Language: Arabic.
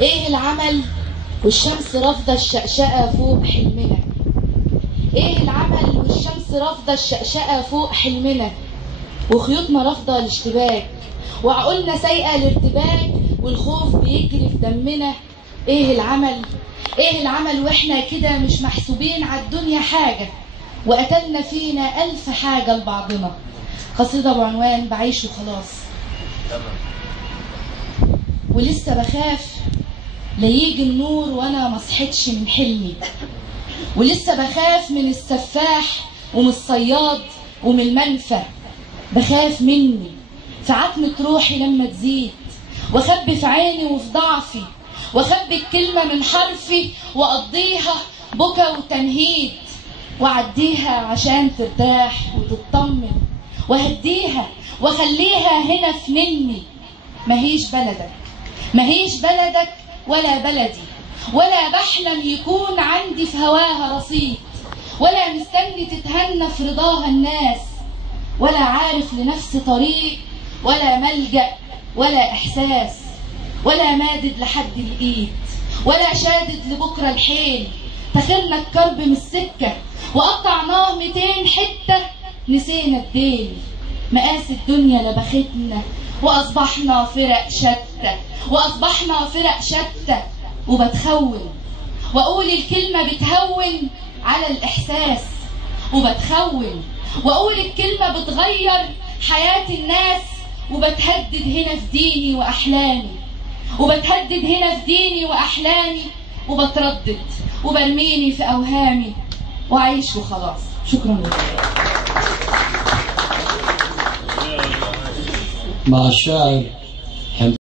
ايه العمل والشمس رافضة الشقشقة فوق حلمنا؟ ايه العمل والشمس رافضة الشقشقة فوق حلمنا؟ وخيوطنا رافضة الاشتباك، وعقولنا سايقة الارتباك، والخوف بيجري في دمنا. ايه العمل؟ ايه العمل واحنا كده مش محسوبين على الدنيا حاجة، وقتلنا فينا ألف حاجة لبعضنا. قصيدة بعنوان بعيش وخلاص. ولسه بخاف ليجي النور وانا مصحتش من حلمي، ولسه بخاف من السفاح ومن الصياد ومن المنفى. بخاف مني في عتمة روحي لما تزيد، واخبي في عيني وفي ضعفي، واخبي الكلمة من حرفي، واقضيها بكا وتنهيد، واعديها عشان ترتاح وتطمن، وهديها واخليها هنا في مني. ماهيش بلدك، ماهيش بلدك ولا بلدي، ولا بحلم يكون عندي في هواها رصيد، ولا مستني تتهنى في رضاها الناس، ولا عارف لنفسي طريق، ولا ملجأ ولا إحساس، ولا مادد لحد الإيد، ولا شادد لبكرة الحيل. تخلنا الكرب من السكة وقطعناه 200 حتة، نسينا الديل. مقاس الدنيا لبختنا وأصبحنا فرق شتى، وأصبحنا فرق شتى. وبتخون وأقول الكلمة بتهون على الإحساس، وبتخون وأقول الكلمة بتغير حياة الناس. وبتهدد هنا في ديني وأحلامي، وبتهدد هنا في ديني وأحلامي، وبتردد وبرميني في أوهامي وعيش وخلاص. شكرا لك. مع الشاعر